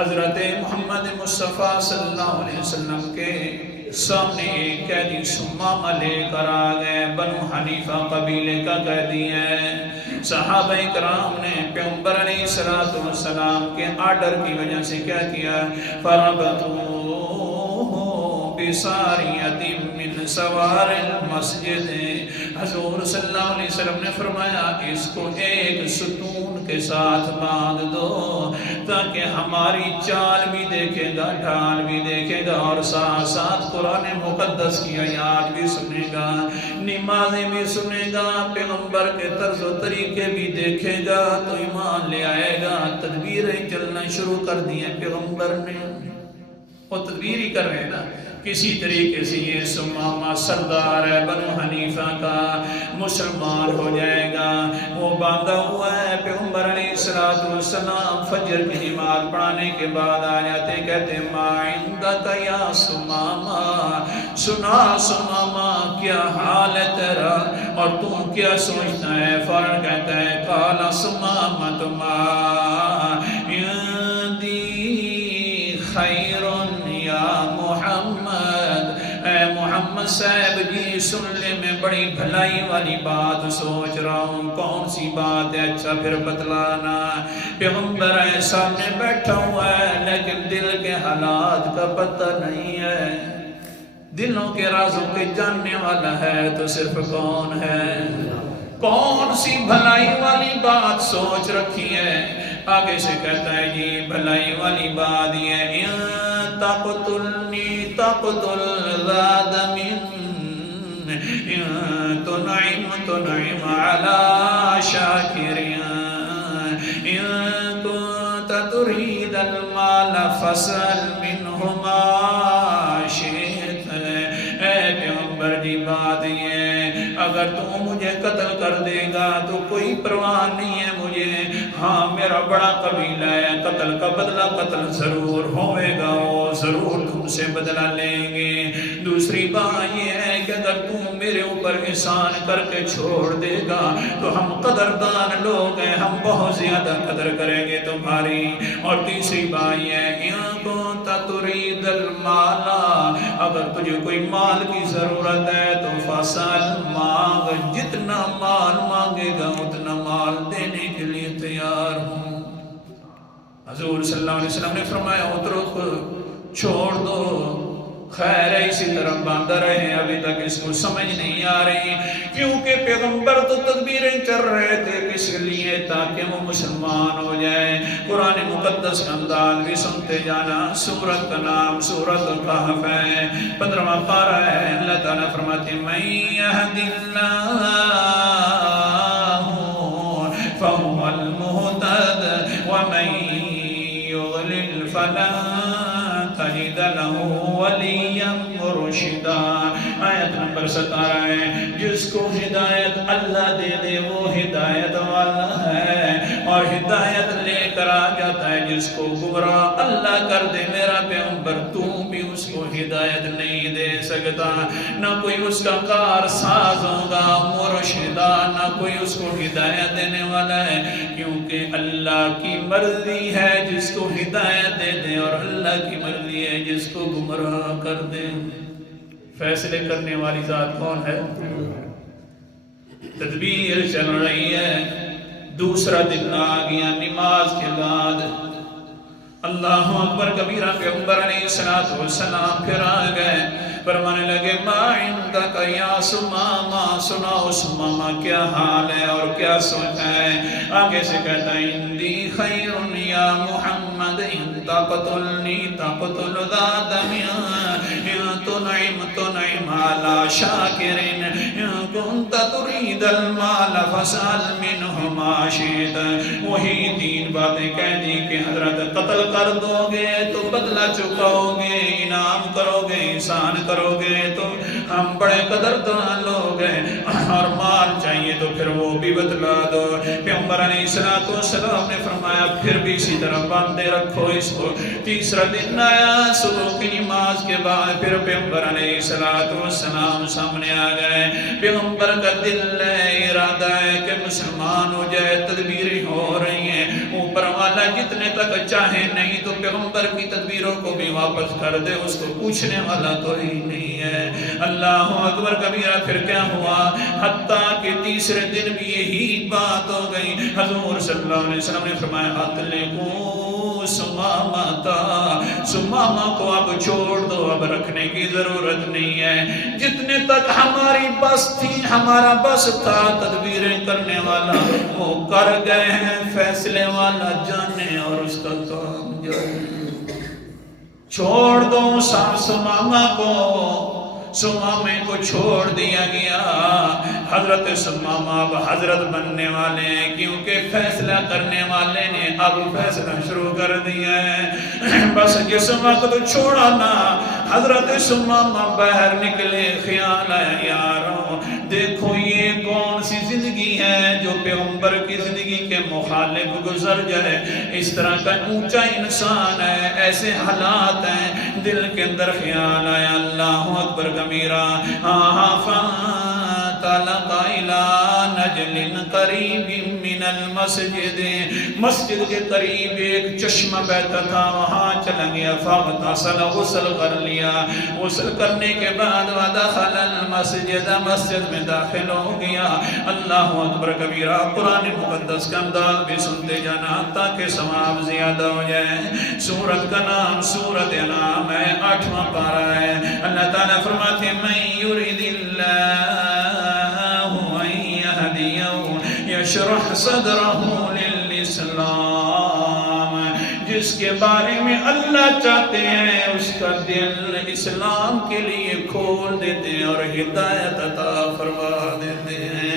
حضرت محمد مصطفیٰ صلی اللہ علیہ وسلم کے سامنے ایک قیدی سمامہ لے کر آ گئے، بنو حنیفہ قبیلے کا قیدی ہے۔ صحابہ کرام نے پیغمبر علیہ السلام کے آرڈر کی وجہ سے کیا کیا؟ فربطوہ بساریۃ من سوار المسجد، حضور صلی اللہ علیہ وسلم نے فرمایا اس کو ایک ستون کے ساتھ باندھ دو تاکہ ہماری چال بھی دیکھے گا، ڈھال بھی دیکھے گا، اور ساتھ ساتھ قرآن مقدس کی آیات بھی سنے گا، نمازیں بھی سنے گا، پیغمبر کے طرز و طریقے بھی دیکھے گا تو ایمان لے آئے گا۔ تدبیریں چلنا شروع کر دی ہیں پیغمبر نے، وہ تدبیر ہی کر رہے ہیں نا کسی طریقے سے یہ سمامہ سردار ہے بنو حنیفہ کا، مسلمان ہو جائے گا، وہ باندھا ہوا ہے۔ پیغمبر علیہ السلام فجر کی نماز پڑھانے کے بعد آ جاتے، کہتے ما عندک یا سمامہ، سنا سمامہ کیا حال ہے تیرا اور تم کیا سوچتا ہے؟ فوراً کہتا ہے قال سمامہ ما عندی خیر یا محمد، اے محمد صاحب جی سن لے میں بڑی بھلائی والی بات سوچ رہا ہوں۔ کون سی بات ہے؟ اچھا پھر بتلانا۔ پیغمبر ہے سامنے بیٹھا ہوا ہے لیکن دل کے حالات کا پتہ نہیں ہے، دلوں کے رازوں کے جاننے والا ہے تو صرف کون ہے؟ کون سی بھلائی والی بات سوچ رکھی ہے؟ آگے سے کہتا ہے جی بھلائی والی بات یہ تقتلنی تقتل ذات من تنعم علی شاکرین ان کنت ترید المال فسأل منہ ما شئت۔ اے پیغمبر جی بات یہ اگر تو مجھے قتل کر دے گا تو کوئی پرواہ نہیں ہے مجھے، ہاں میرا بڑا قبیلہ ہے، قتل کا بدلہ قتل ضرور ہوئے گا، وہ ضرور تم سے بدلہ لیں گے۔ دوسری بات یہ ہے کہ اگر تم میرے اوپر احسان کر کے چھوڑ دے گا تو ہم قدردان لوگ ہیں، ہم بہت زیادہ قدر کریں گے تمہاری۔ اور تیسری بات یہ ہے ان کنت ترید المال، اگر تجھے کوئی مال کی ضرورت ہے تو فسأل مانگ، جتنا مال مانگے گا اتنا مال دینے کے لیے تیار ہوں۔ حضور صلی اللہ علیہ وسلم نے فرمایا اترک، چھوڑ دو، خیر ہے اسی طرح باندھا رہے، ابھی تک اس کو سمجھ نہیں آ رہی، کیونکہ پیغمبر تو تدبیریں کر رہے تھے کس لیے؟ تاکہ وہ مسلمان ہو جائے۔ قرآن مقدس کا انداز بھی سنتے جانا۔ سورت کا نام سورت الکہف ہے، 15واں پارہ ہے۔ اللہ تعالیٰ فرماتے ہیں من یہد اللہ فهو المہتد ومن یضلل فلن تجد له ولیا مرشدا۔ آیت نمبر 17 ہے، جس کو ہدایت اللہ دے دے وہ ہدایت والا ہے، اور ہدایت لے کر آ جاتا ہے جس کو گمراہ اللہ کر دے۔ میرا پیغمبر تو بھی اس کو ہدایت نہیں دے سکتا، نہ کوئی اس کا کار ساز ہوگا مرشدہ، نہ کوئی اس کو ہدایت دینے والا ہے، کیونکہ اللہ کی مرضی ہے جس کو ہدایت دے دے، اور اللہ کی مرضی ہے جس کو گمراہ کر دے۔ فیصلے کرنے والی ذات کون ہے؟ تدبیر چل رہی ہے۔ دوسرا دن آ گیا نماز کے بعد، اللہ اکبر کبیرہ، پیغمبر علیہ السلام پھر آ گئے، فرمانے لگے ما عندک یا سمامہ، سناؤ سمامہ کیا حال ہے اور کیا سوچا ہے؟ آگے سے کہتا ہے اندی خیر یا محمد ان تقتلنی تقتل ذات من تنعم علی شاکرین ان کنت ترید المال فسأل منہ ما شئت۔ وہی تین باتیں کہہ دی کہ حضرت قتل کر دو گے تو بدلہ چکاؤ گے، انعام کرو گے، احسان کرو گے تو ہم بڑے قدردان لوگ ہیں، اور مال چاہیے تو پھر وہ بھی بتلا دو۔ پیغمبر علیہ السلام نے فرمایا پھر بھی اسی طرح باندھے رکھو اس کو۔ تیسرا دن آیا، صبح کی نماز کے بعد پھر پیغمبر علیہ السلام سامنے آ گئے۔ پیغمبر کا دل ہے، ارادہ ہے کہ مسلمان ہو جائے، تدبیریں ہو رہی ہیں، اوپر والا جتنے تک چاہے نہیں تو پیغمبر کی تدبیروں کو بھی واپس کر دے، اس کو پوچھنے والا کوئی نہیں ہے۔ اللہ اکبر کبیرہ۔ پھر کیا ہوا؟ حتیٰ کہ تیسرے دن بھی یہی بات ہو گئی۔ حضور صلی اللہ علیہ وسلم نے فرمایا اطلقوا سمامہ سمامہ کو اب چھوڑ دو، اب رکھنے کی ضرورت نہیں ہے۔ جتنے تک ہماری بس تھی، ہمارا بس تھا، تدبیریں کرنے والا وہ کر گئے ہیں، فیصلے والا جانے اور اس کا کام جانے۔ چھوڑ دو سمامہ کو، سمامے کو چھوڑ دیا گیا۔ حضرت سمامہ اب حضرت بننے والے ہیں، کیونکہ فیصلہ کرنے والے نے اب فیصلہ شروع کر دیا ہے۔ بس جس وقت چھوڑا نا، حضرت سمامہ باہر نکلے، خیال آیا یارو دیکھو یہ کون سی زندگی ہے جو پیغمبر کی زندگی کے مخالف گزر جائے۔ اس طرح کا اونچا انسان ہے، ایسے حالات ہیں۔ دل کے اندر خیال آیا اللہ اکبر کبیرہ۔ فانطلق إلى نجل قریب من المسجد، مسجد کے قریب ایک چشمہ بہتا تھا، وہاں چلا گیا۔ فاغتسل، غسل کر لیا، غسل کرنے کے بعد ودخل المسجد، مسجد میں داخل ہو گیا۔ اللہ اکبر کبیرہ۔ قرآن مقدس کا انداز بھی سنتے جانا تاکہ ثواب زیادہ ہو جائے۔ سورت کا نام سورت انعام ہے، 8واں پارہ ہے۔ اللہ تعالیٰ فرماتے ہیں من یرید اللہ ان یہدیہ یشرح صدرہ للاسلام، جس کے بارے میں اللہ چاہتے ہیں اس کا دل اسلام کے لیے کھول دیتے ہیں اور ہدایت عطا فرما دیتے ہیں۔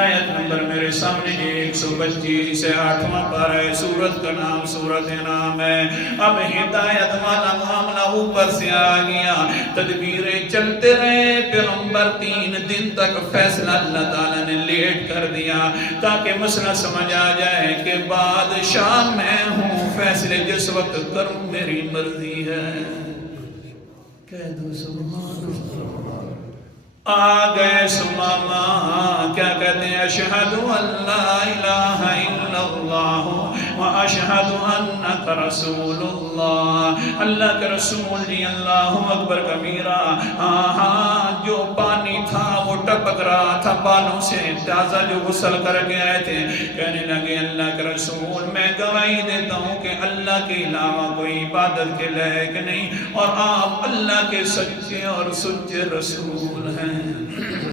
آیت نمبر میرے سامنے 125 سے 8واں پارہ ہے، سورت کا نام سورت انعام ہے۔ اب ہدایت والا معاملہ اوپر سے آ گیا، تدبیریں چلتے رہے۔ پیغمبر 3 دن تک فیصلہ اللہ تعالیٰ نے لیٹ کر دیا تاکہ مسئلہ سمجھ آ جائے کہ بادشاہ میں ہوں، فیصلے جس وقت کروں میری مرضی ہے۔ کہہ دو سبحان اللہ۔ آ گئے سمامہ، کیا کہتے ہیں؟ اشہد ان لا الہ الا اللہ واشہد انک رسول اللہ۔ اللہ کے رسول جی، اللہ اکبر کبیرہ۔ جو پانی تھا وہ ٹپک رہا تھا بالوں سے، تازہ جو غسل کر کے آئے تھے، کہنے لگے اللہ کے رسول میں گواہی دیتا ہوں کہ اللہ کے علاوہ کوئی عبادت کے لائق نہیں، اور آپ اللہ کے سچے اور سچے رسول ہیں۔